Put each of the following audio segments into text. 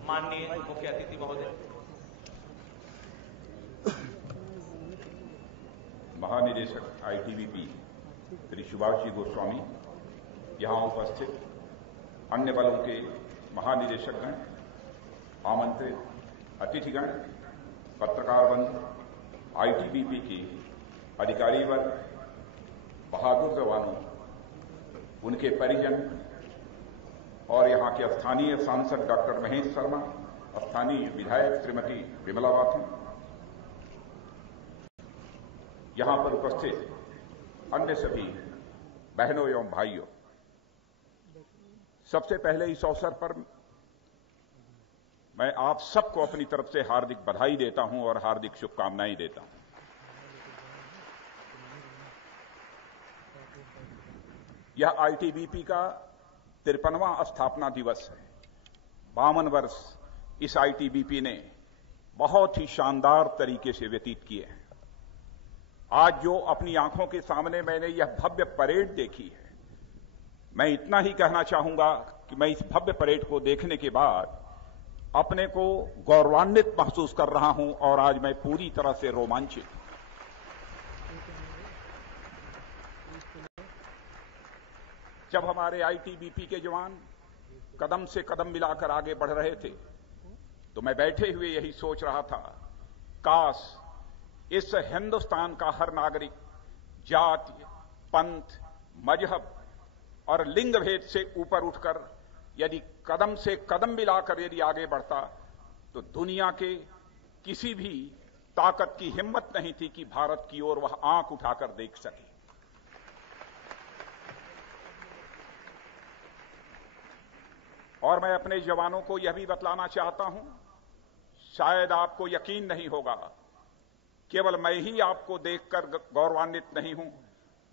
माननीय मुख्य अतिथि महोदय, महानिदेशक आईटीबीपी श्री सुभाष जी गोस्वामी, यहां उपस्थित अन्य बलों के महानिदेशकगण, आमंत्रित अतिथिगण, पत्रकार बंधु, आईटीबीपी के अधिकारी वर्ग, बहादुर जवानों, उनके परिजन और यहां के स्थानीय सांसद डॉक्टर महेश शर्मा, स्थानीय विधायक श्रीमती विमला वाथम, यहां पर उपस्थित अन्य सभी बहनों एवं भाइयों, सबसे पहले इस अवसर पर मैं आप सबको अपनी तरफ से हार्दिक बधाई देता हूं और हार्दिक शुभकामनाएं देता हूं। यह आईटीबीपी का 53वां स्थापना दिवस है। 52 वर्ष इस आईटीबीपी ने बहुत ही शानदार तरीके से व्यतीत किए हैं। आज जो अपनी आंखों के सामने मैंने यह भव्य परेड देखी है, मैं इतना ही कहना चाहूंगा कि मैं इस भव्य परेड को देखने के बाद अपने को गौरवान्वित महसूस कर रहा हूं और आज मैं पूरी तरह से रोमांचित हूं। जब हमारे आईटीबीपी के जवान कदम से कदम मिलाकर आगे बढ़ रहे थे, तो मैं बैठे हुए यही सोच रहा था, काश इस हिंदुस्तान का हर नागरिक जाति, पंथ, मजहब और लिंग भेद से ऊपर उठकर यदि कदम से कदम मिलाकर यदि आगे बढ़ता, तो दुनिया के किसी भी ताकत की हिम्मत नहीं थी कि भारत की ओर वह आंख उठाकर देख सके। और मैं अपने जवानों को यह भी बतलाना चाहता हूं, शायद आपको यकीन नहीं होगा, केवल मैं ही आपको देखकर गौरवान्वित नहीं हूं,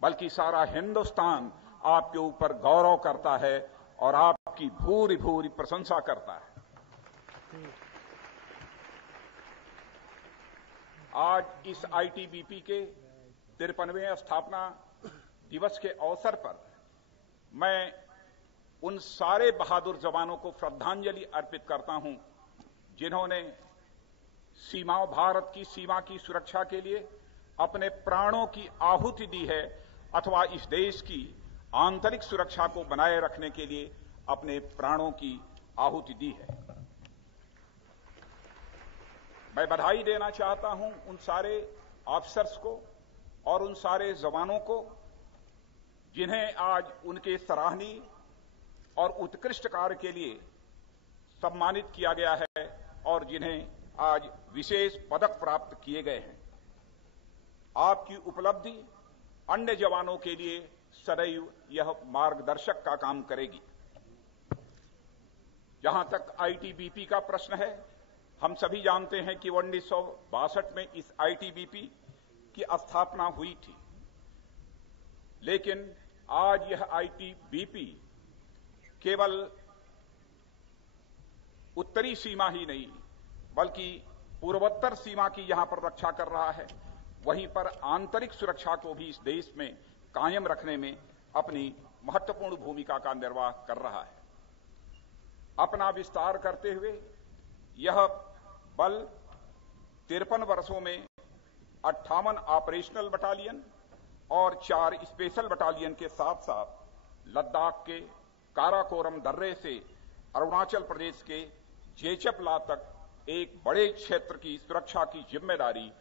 बल्कि सारा हिंदुस्तान आपके ऊपर गौरव करता है और आपकी भूरी भूरी प्रशंसा करता है। आज इस आईटीबीपी के 53वें स्थापना दिवस के अवसर पर मैं उन सारे बहादुर जवानों को श्रद्धांजलि अर्पित करता हूं, जिन्होंने भारत की सीमा की सुरक्षा के लिए अपने प्राणों की आहुति दी है, अथवा इस देश की आंतरिक सुरक्षा को बनाए रखने के लिए अपने प्राणों की आहुति दी है। मैं बधाई देना चाहता हूं उन सारे ऑफिसर्स को और उन सारे जवानों को, जिन्हें आज उनके सराहनीय और उत्कृष्ट कार्य के लिए सम्मानित किया गया है और जिन्हें आज विशेष पदक प्राप्त किए गए हैं। आपकी उपलब्धि अन्य जवानों के लिए सदैव यह मार्गदर्शक का काम करेगी। जहां तक आईटीबीपी का प्रश्न है, हम सभी जानते हैं कि 1962 में इस आईटीबीपी की स्थापना हुई थी, लेकिन आज यह आईटीबीपी केवल उत्तरी सीमा ही नहीं, बल्कि पूर्वोत्तर सीमा की यहां पर रक्षा कर रहा है, वहीं पर आंतरिक सुरक्षा को भी इस देश में कायम रखने में अपनी महत्वपूर्ण भूमिका का निर्वाह कर रहा है। अपना विस्तार करते हुए यह बल 53 वर्षों में 58 ऑपरेशनल बटालियन और 4 स्पेशल बटालियन के साथ साथ लद्दाख के काराकोरम दर्रे से अरुणाचल प्रदेश के जेचपला तक एक बड़े क्षेत्र की सुरक्षा की जिम्मेदारी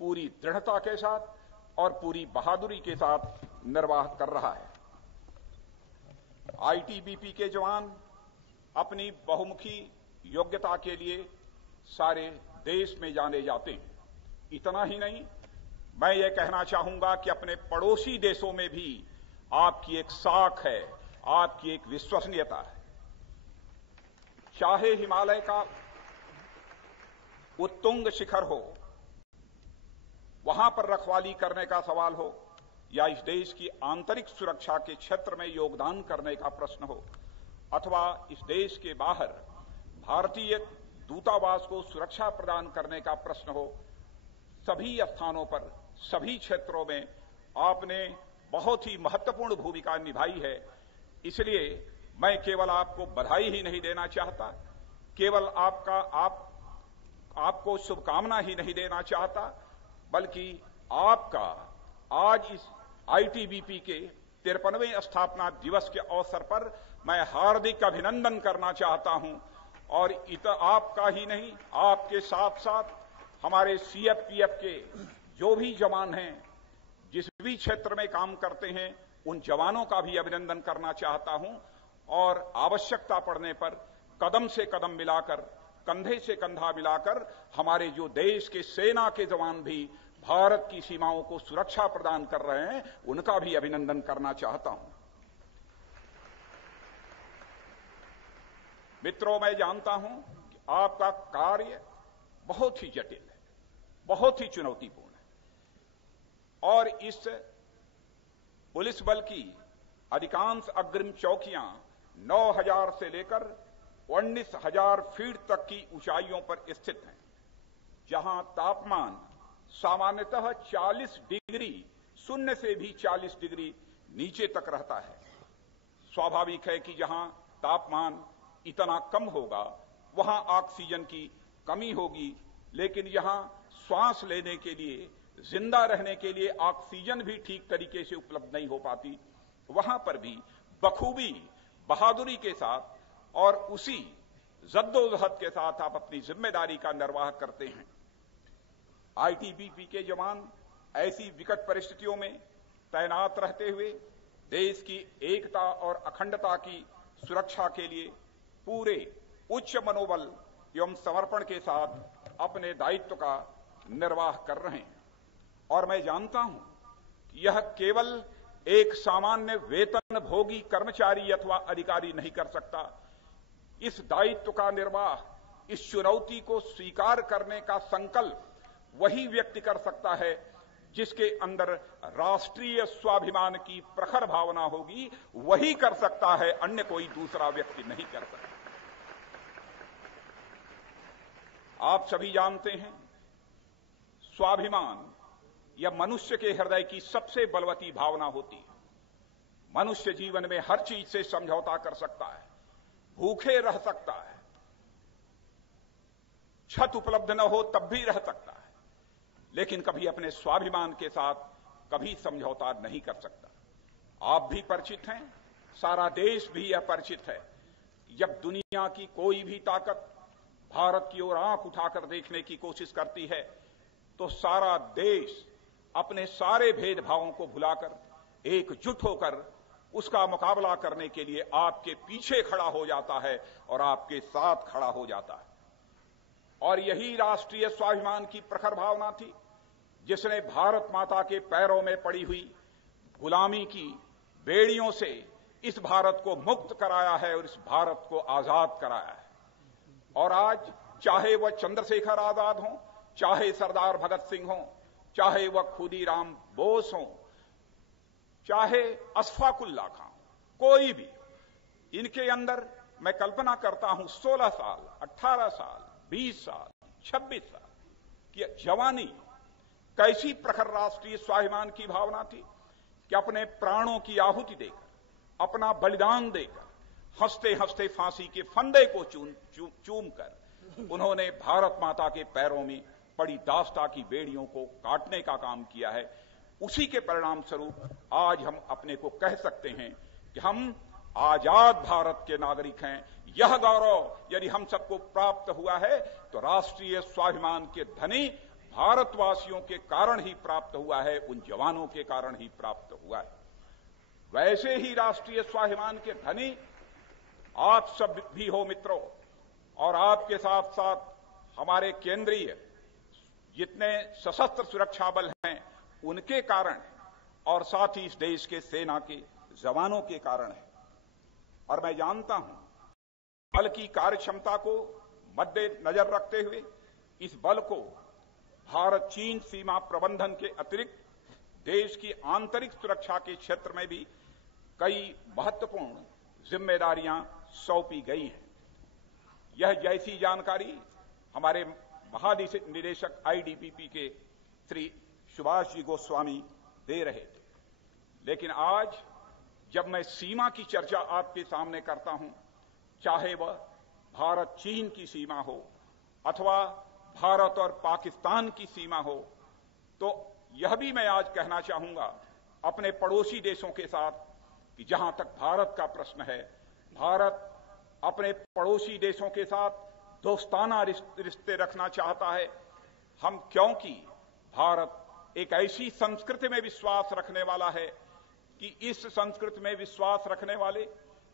पूरी दृढ़ता के साथ और पूरी बहादुरी के साथ निर्वाह कर रहा है। आईटीबीपी के जवान अपनी बहुमुखी योग्यता के लिए सारे देश में जाने जाते हैं। इतना ही नहीं, मैं ये कहना चाहूंगा कि अपने पड़ोसी देशों में भी आपकी एक साख है, आपकी एक विश्वसनीयता है। चाहे हिमालय का उत्तुंग शिखर हो, वहां पर रखवाली करने का सवाल हो, या इस देश की आंतरिक सुरक्षा के क्षेत्र में योगदान करने का प्रश्न हो, अथवा इस देश के बाहर भारतीय दूतावास को सुरक्षा प्रदान करने का प्रश्न हो, सभी स्थानों पर, सभी क्षेत्रों में आपने बहुत ही महत्वपूर्ण भूमिका निभाई है। इसलिए मैं केवल आपको बधाई ही नहीं देना चाहता, केवल आपको शुभकामना ही नहीं देना चाहता, बल्कि आपका आज इस आईटीबीपी के 53वें स्थापना दिवस के अवसर पर मैं हार्दिक अभिनंदन करना चाहता हूं। और आपका ही नहीं, आपके साथ साथ हमारे सीएफपीएफ के जो भी जवान हैं, जिस भी क्षेत्र में काम करते हैं, उन जवानों का भी अभिनंदन करना चाहता हूं। और आवश्यकता पड़ने पर कदम से कदम मिलाकर, कंधे से कंधा मिलाकर हमारे जो देश के सेना के जवान भी भारत की सीमाओं को सुरक्षा प्रदान कर रहे हैं, उनका भी अभिनंदन करना चाहता हूं। मित्रों, मैं जानता हूं कि आपका कार्य बहुत ही जटिल है, बहुत ही चुनौतीपूर्ण है, और इस पुलिस बल की अधिकांश अग्रिम चौकियां 9,000 से लेकर 19,000 फीट तक की ऊंचाइयों पर स्थित हैं, जहां तापमान सामान्यतः 40 डिग्री, शून्य से भी 40 डिग्री नीचे तक रहता है। स्वाभाविक है कि जहां तापमान इतना कम होगा, वहां ऑक्सीजन की कमी होगी, लेकिन यहां श्वास लेने के लिए, जिंदा रहने के लिए ऑक्सीजन भी ठीक तरीके से उपलब्ध नहीं हो पाती। वहां पर भी बखूबी, बहादुरी के साथ और उसी जद्दोजहद के साथ आप अपनी जिम्मेदारी का निर्वाह करते हैं। आईटीबीपी के जवान ऐसी विकट परिस्थितियों में तैनात रहते हुए देश की एकता और अखंडता की सुरक्षा के लिए पूरे उच्च मनोबल एवं समर्पण के साथ अपने दायित्व का निर्वाह कर रहे हैं। और मैं जानता हूं कि यह केवल एक सामान्य वेतन भोगी कर्मचारी अथवा अधिकारी नहीं कर सकता। इस दायित्व का निर्वाह, इस चुनौती को स्वीकार करने का संकल्प वही व्यक्ति कर सकता है जिसके अंदर राष्ट्रीय स्वाभिमान की प्रखर भावना होगी। वही कर सकता है, अन्य कोई दूसरा व्यक्ति नहीं कर सकता। आप सभी जानते हैं, स्वाभिमान यह मनुष्य के हृदय की सबसे बलवती भावना होती है। मनुष्य जीवन में हर चीज से समझौता कर सकता है, भूखे रह सकता है, छत उपलब्ध न हो तब भी रह सकता है, लेकिन कभी अपने स्वाभिमान के साथ कभी समझौता नहीं कर सकता। आप भी परिचित हैं, सारा देश भी यह परिचित है। जब दुनिया की कोई भी ताकत भारत की ओर आंख उठाकर देखने की कोशिश करती है, तो सारा देश अपने सारे भेदभावों को भुलाकर एकजुट होकर उसका मुकाबला करने के लिए आपके पीछे खड़ा हो जाता है और आपके साथ खड़ा हो जाता है। और यही राष्ट्रीय स्वाभिमान की प्रखर भावना थी जिसने भारत माता के पैरों में पड़ी हुई गुलामी की बेड़ियों से इस भारत को मुक्त कराया है और इस भारत को आजाद कराया है। और आज चाहे वह चंद्रशेखर आजाद हों, चाहे सरदार भगत सिंह हों, चाहे वह खुदीराम बोस हों, चाहे अशफाक उल्लाह खां, कोई भी, इनके अंदर मैं कल्पना करता हूं 16 साल, 18 साल, 20 साल, 26 साल की जवानी, कैसी प्रखर राष्ट्रीय स्वाभिमान की भावना थी कि अपने प्राणों की आहुति देकर, अपना बलिदान देकर, हंसते हंसते फांसी के फंदे को चूम कर उन्होंने भारत माता के पैरों में पड़ी दास्ता की बेड़ियों को काटने का काम किया है। उसी के परिणाम स्वरूप आज हम अपने को कह सकते हैं कि हम आजाद भारत के नागरिक हैं। यह गौरव यदि हम सबको प्राप्त हुआ है तो राष्ट्रीय स्वाभिमान के धनी भारतवासियों के कारण ही प्राप्त हुआ है, उन जवानों के कारण ही प्राप्त हुआ है। वैसे ही राष्ट्रीय स्वाभिमान के धनी आप सब भी हो मित्रों, और आपके साथ साथ हमारे केंद्रीय जितने सशस्त्र सुरक्षा बल हैं उनके कारण, और साथ ही इस देश के सेना के जवानों के कारण है। और मैं जानता हूं बल की कार्यक्षमता को मद्देनजर रखते हुए इस बल को भारत चीन सीमा प्रबंधन के अतिरिक्त देश की आंतरिक सुरक्षा के क्षेत्र में भी कई महत्वपूर्ण जिम्मेदारियां सौंपी गई हैं। यह जैसी जानकारी हमारे महानिदेशक आईटीबीपी के श्री सुभाष जी गोस्वामी दे रहे थे। लेकिन आज जब मैं सीमा की चर्चा आपके सामने करता हूं, चाहे वह भारत चीन की सीमा हो अथवा भारत और पाकिस्तान की सीमा हो, तो यह भी मैं आज कहना चाहूंगा अपने पड़ोसी देशों के साथ कि जहां तक भारत का प्रश्न है, भारत अपने पड़ोसी देशों के साथ दोस्ताना रिश्ते रखना चाहता है। हम क्योंकि भारत एक ऐसी संस्कृति में विश्वास रखने वाला है कि इस संस्कृति में विश्वास रखने वाले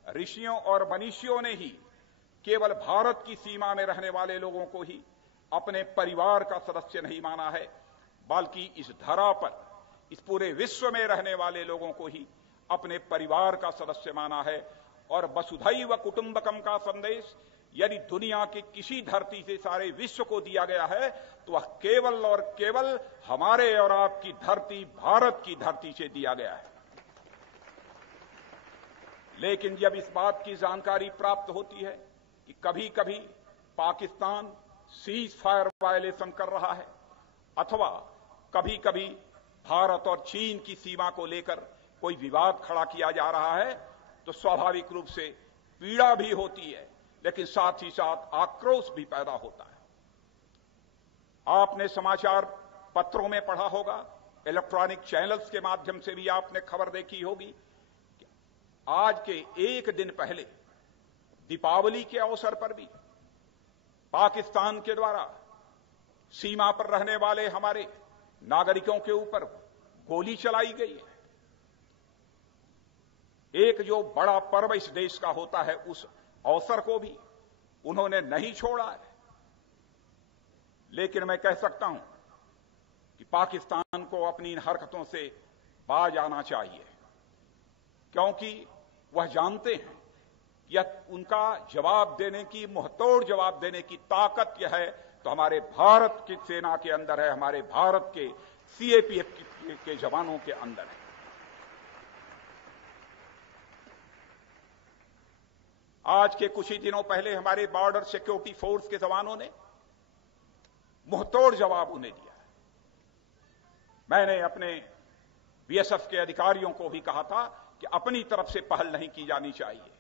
ऋषियों और मनीषियों ने ही केवल भारत की सीमा में रहने वाले लोगों को ही अपने परिवार का सदस्य नहीं माना है, बल्कि इस धरा पर इस पूरे विश्व में रहने वाले लोगों को ही अपने परिवार का सदस्य माना है। और वसुधैव कुटुंबकम का संदेश यदि दुनिया की किसी धरती से सारे विश्व को दिया गया है तो वह केवल और केवल हमारे और आपकी धरती भारत की धरती से दिया गया है। लेकिन जब इस बात की जानकारी प्राप्त होती है कि कभी कभी पाकिस्तान सीज फायर वायलेशन कर रहा है अथवा कभी कभी भारत और चीन की सीमा को लेकर कोई विवाद खड़ा किया जा रहा है, तो स्वाभाविक रूप से पीड़ा भी होती है, लेकिन साथ ही साथ आक्रोश भी पैदा होता है। आपने समाचार पत्रों में पढ़ा होगा, इलेक्ट्रॉनिक चैनल्स के माध्यम से भी आपने खबर देखी होगी कि आज के एक दिन पहले दीपावली के अवसर पर भी पाकिस्तान के द्वारा सीमा पर रहने वाले हमारे नागरिकों के ऊपर गोली चलाई गई है। एक जो बड़ा पर्व इस देश का होता है, उस अवसर को भी उन्होंने नहीं छोड़ा है। लेकिन मैं कह सकता हूं कि पाकिस्तान को अपनी इन हरकतों से बाज आना चाहिए, क्योंकि वह जानते हैं कि उनका जवाब देने की, मुंहतोड़ जवाब देने की ताकत यह है तो हमारे भारत की सेना के अंदर है, हमारे भारत के सीएपीएफ के जवानों के अंदर है। आज के कुछ ही दिनों पहले हमारे बॉर्डर सिक्योरिटी फोर्स के जवानों ने मुंहतोड़ जवाब उन्हें दिया। मैंने अपने बीएसएफ के अधिकारियों को भी कहा था कि अपनी तरफ से पहल नहीं की जानी चाहिए,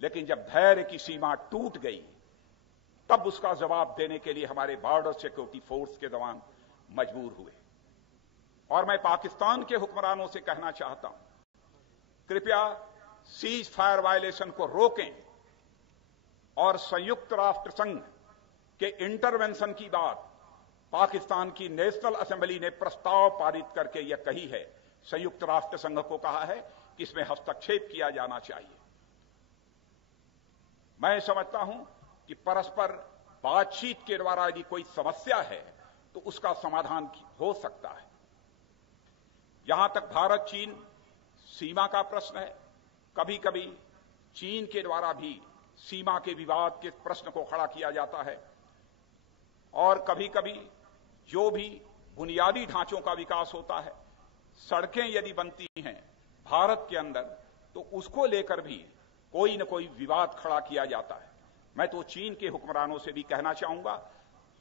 लेकिन जब धैर्य की सीमा टूट गई तब उसका जवाब देने के लिए हमारे बॉर्डर सिक्योरिटी फोर्स के जवान मजबूर हुए। और मैं पाकिस्तान के हुक्मरानों से कहना चाहता हूं, कृपया सीज फायर वायलेशन को रोकें और संयुक्त राष्ट्र संघ के इंटरवेंशन की बात पाकिस्तान की नेशनल असेंबली ने प्रस्ताव पारित करके यह कही है, संयुक्त राष्ट्र संघ को कहा है कि इसमें हस्तक्षेप किया जाना चाहिए। मैं समझता हूं कि परस्पर बातचीत के द्वारा यदि कोई समस्या है तो उसका समाधान हो सकता है। यहां तक भारत चीन सीमा का प्रश्न है, कभी कभी चीन के द्वारा भी सीमा के विवाद के प्रश्न को खड़ा किया जाता है, और कभी कभी जो भी बुनियादी ढांचों का विकास होता है, सड़कें यदि बनती हैं भारत के अंदर, तो उसको लेकर भी कोई न कोई विवाद खड़ा किया जाता है। मैं तो चीन के हुक्मरानों से भी कहना चाहूंगा,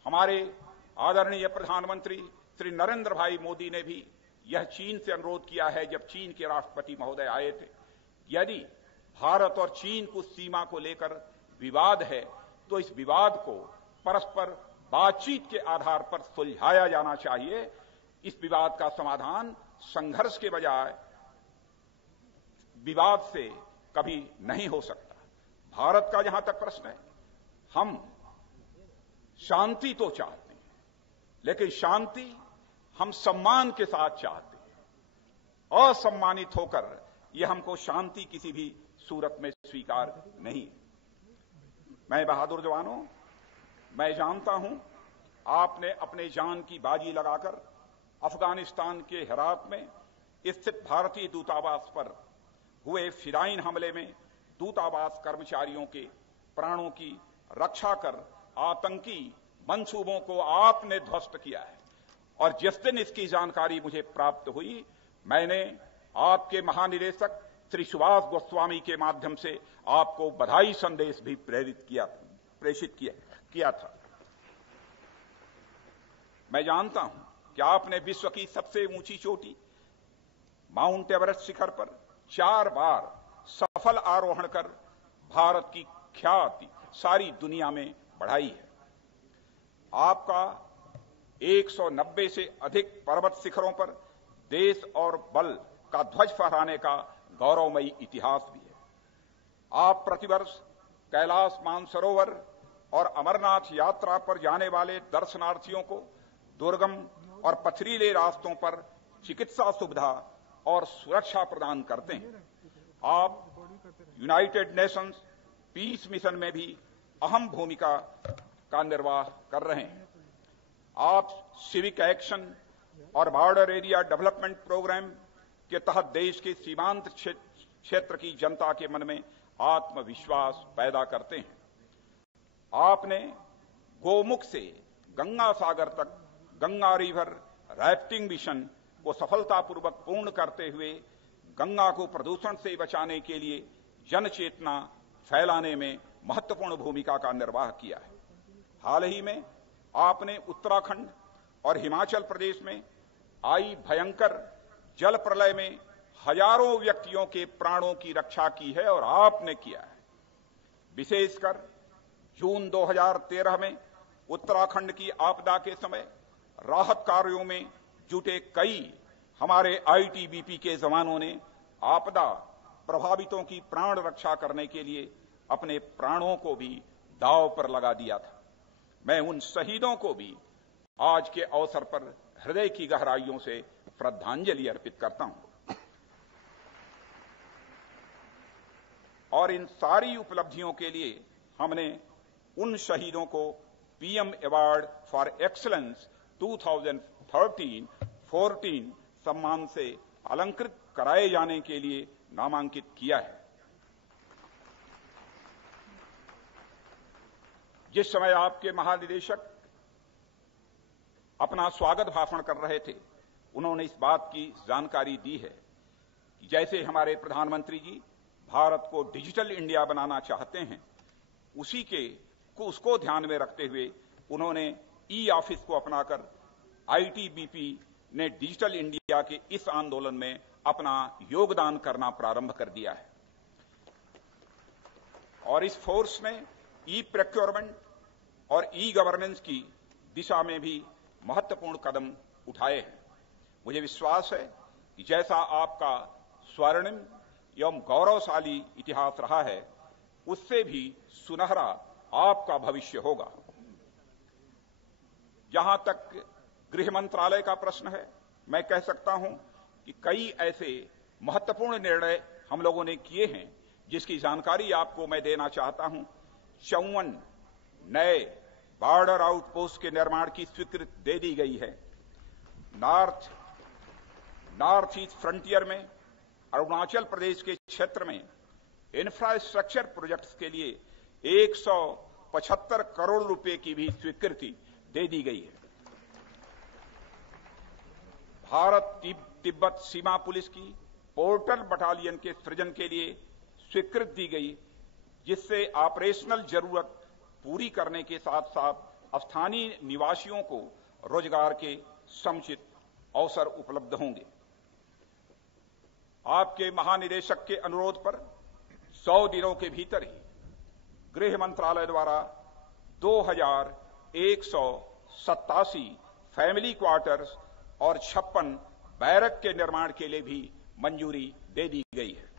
हमारे आदरणीय प्रधानमंत्री श्री नरेंद्र भाई मोदी ने भी यह चीन से अनुरोध किया है जब चीन के राष्ट्रपति महोदय आए थे, यदि भारत और चीन को सीमा को लेकर विवाद है तो इस विवाद को परस्पर बातचीत के आधार पर सुलझाया जाना चाहिए। इस विवाद का समाधान संघर्ष के बजाय विवाद से कभी नहीं हो सकता। भारत का जहां तक प्रश्न है, हम शांति तो चाहते हैं, लेकिन शांति हम सम्मान के साथ चाहते हैं। असम्मानित होकर यह हमको शांति किसी भी सूरत में स्वीकार नहीं। मैं बहादुर जवानों, मैं जानता हूं आपने अपने जान की बाजी लगाकर अफगानिस्तान के हेरात में स्थित भारतीय दूतावास पर हुए फिदायीन हमले में दूतावास कर्मचारियों के प्राणों की रक्षा कर आतंकी मंसूबों को आपने ध्वस्त किया है। और जिस दिन इसकी जानकारी मुझे प्राप्त हुई, मैंने आपके महानिदेशक श्री सुभाष गोस्वामी के माध्यम से आपको बधाई संदेश भी प्रेषित किया था। मैं जानता हूं कि आपने विश्व की सबसे ऊंची चोटी माउंट एवरेस्ट शिखर पर 4 बार सफल आरोहण कर भारत की ख्याति सारी दुनिया में बढ़ाई है। आपका 190 से अधिक पर्वत शिखरों पर देश और बल का ध्वज फहराने का गौरवमयी इतिहास भी है। आप प्रतिवर्ष कैलाश मानसरोवर और अमरनाथ यात्रा पर जाने वाले दर्शनार्थियों को दुर्गम और पथरीले रास्तों पर चिकित्सा सुविधा और सुरक्षा प्रदान करते हैं। आप यूनाइटेड नेशंस पीस मिशन में भी अहम भूमिका का निर्वाह कर रहे हैं। आप सिविक एक्शन और बॉर्डर एरिया डेवलपमेंट प्रोग्राम के तहत देश के सीमांत क्षेत्र की जनता के मन में आत्मविश्वास पैदा करते हैं। आपने गोमुख से गंगा सागर तक गंगा रिवर रैफ्टिंग मिशन को सफलतापूर्वक पूर्ण करते हुए गंगा को प्रदूषण से बचाने के लिए जन चेतना फैलाने में महत्वपूर्ण भूमिका का निर्वाह किया है। हाल ही में आपने उत्तराखंड और हिमाचल प्रदेश में आई भयंकर जल प्रलय में हजारों व्यक्तियों के प्राणों की रक्षा की है और आपने किया है। विशेषकर जून 2013 में उत्तराखंड की आपदा के समय राहत कार्यों में जुटे कई हमारे आईटीबीपी के जवानों ने आपदा प्रभावितों की प्राण रक्षा करने के लिए अपने प्राणों को भी दांव पर लगा दिया था। मैं उन शहीदों को भी आज के अवसर पर हृदय की गहराइयों से श्रद्धांजलि अर्पित करता हूं और इन सारी उपलब्धियों के लिए हमने उन शहीदों को पीएम अवार्ड फॉर एक्सीलेंस 2013-14 सम्मान से अलंकृत कराए जाने के लिए नामांकित किया है। जिस समय आपके महानिदेशक अपना स्वागत भाषण कर रहे थे, उन्होंने इस बात की जानकारी दी है कि जैसे हमारे प्रधानमंत्री जी भारत को डिजिटल इंडिया बनाना चाहते हैं, उसको ध्यान में रखते हुए उन्होंने ई ऑफिस को अपनाकर आईटीबीपी ने डिजिटल इंडिया के इस आंदोलन में अपना योगदान करना प्रारंभ कर दिया है और इस फोर्स ने ई प्रोक्योरमेंट और ई गवर्नेंस की दिशा में भी महत्वपूर्ण कदम उठाए हैं। मुझे विश्वास है कि जैसा आपका स्वर्णिम एवं गौरवशाली इतिहास रहा है, उससे भी सुनहरा आपका भविष्य होगा। जहां तक गृह मंत्रालय का प्रश्न है, मैं कह सकता हूं कि कई ऐसे महत्वपूर्ण निर्णय हम लोगों ने किए हैं जिसकी जानकारी आपको मैं देना चाहता हूं। 54 नए बॉर्डर आउटपोस्ट के निर्माण की स्वीकृति दे दी गई है। नॉर्थ ईस्ट फ्रंटियर में अरुणाचल प्रदेश के क्षेत्र में इंफ्रास्ट्रक्चर प्रोजेक्ट्स के लिए 175 करोड़ रुपए की भी स्वीकृति दे दी गई है। भारत तिब्बत सीमा पुलिस की पोर्टल बटालियन के सृजन के लिए स्वीकृति दी गई, जिससे ऑपरेशनल जरूरत पूरी करने के साथ साथ स्थानीय निवासियों को रोजगार के समुचित अवसर उपलब्ध होंगे। आपके महानिदेशक के अनुरोध पर 100 दिनों के भीतर ही गृह मंत्रालय द्वारा 2187 फैमिली क्वार्टर्स और 56 बैरक के निर्माण के लिए भी मंजूरी दे दी गई है।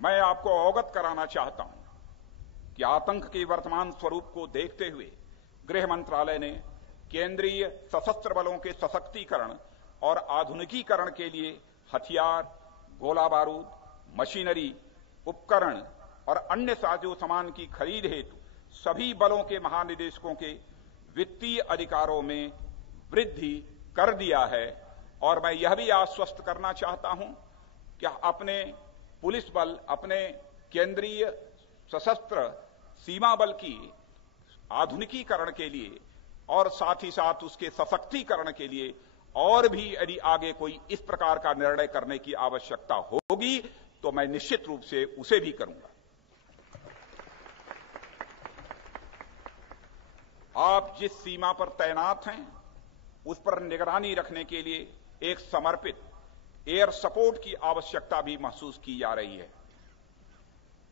मैं आपको अवगत कराना चाहता हूं कि आतंक के वर्तमान स्वरूप को देखते हुए गृह मंत्रालय ने केंद्रीय सशस्त्र बलों के सशक्तिकरण और आधुनिकीकरण के लिए हथियार, गोला बारूद, मशीनरी, उपकरण और अन्य साजो सामान की खरीद हेतु सभी बलों के महानिदेशकों के वित्तीय अधिकारों में वृद्धि कर दिया है। और मैं यह भी आश्वस्त करना चाहता हूं कि अपने पुलिस बल, अपने केंद्रीय सशस्त्र सीमा बल की आधुनिकीकरण के लिए और साथ ही साथ उसके सशक्तिकरण के लिए और भी यदि आगे कोई इस प्रकार का निर्णय करने की आवश्यकता होगी तो मैं निश्चित रूप से उसे भी करूंगा। आप जिस सीमा पर तैनात हैं उस पर निगरानी रखने के लिए एक समर्पित एयर सपोर्ट की आवश्यकता भी महसूस की जा रही है।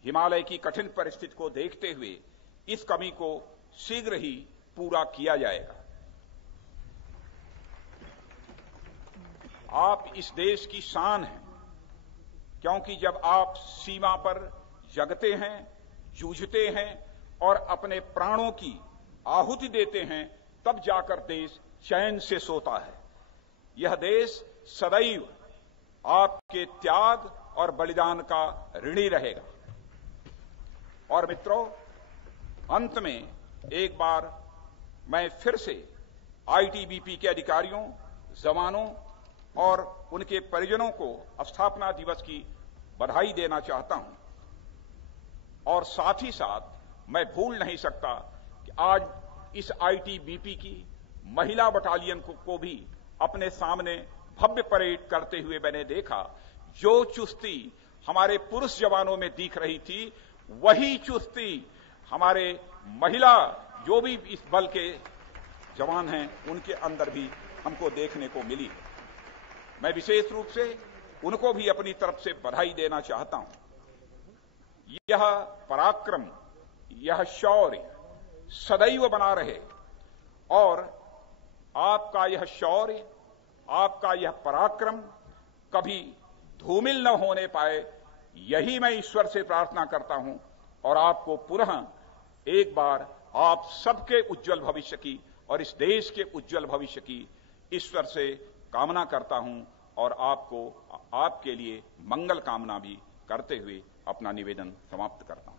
हिमालय की कठिन परिस्थिति को देखते हुए इस कमी को शीघ्र ही पूरा किया जाएगा। आप इस देश की शान हैं, क्योंकि जब आप सीमा पर जगते हैं, जूझते हैं और अपने प्राणों की आहुति देते हैं, तब जाकर देश चैन से सोता है। यह देश सदैव आपके त्याग और बलिदान का ऋणी रहेगा। और मित्रों, अंत में एक बार मैं फिर से आईटीबीपी के अधिकारियों, जवानों और उनके परिजनों को स्थापना दिवस की बधाई देना चाहता हूं। और साथ ही साथ मैं भूल नहीं सकता कि आज इस आईटीबीपी की महिला बटालियन को भी अपने सामने भव्य परेड करते हुए मैंने देखा। जो चुस्ती हमारे पुरुष जवानों में दिख रही थी, वही चुस्ती हमारे महिला जो भी इस बल के जवान हैं उनके अंदर भी हमको देखने को मिली। मैं विशेष रूप से उनको भी अपनी तरफ से बधाई देना चाहता हूं। यह पराक्रम, यह शौर्य सदैव बना रहे और आपका यह शौर्य, आपका यह पराक्रम कभी धूमिल न होने पाए, यही मैं ईश्वर से प्रार्थना करता हूं। और आपको पुनः एक बार आप सबके उज्जवल भविष्य की और इस देश के उज्जवल भविष्य की ईश्वर से कामना करता हूं और आपको आपके लिए मंगल कामना भी करते हुए अपना निवेदन समाप्त करता हूं।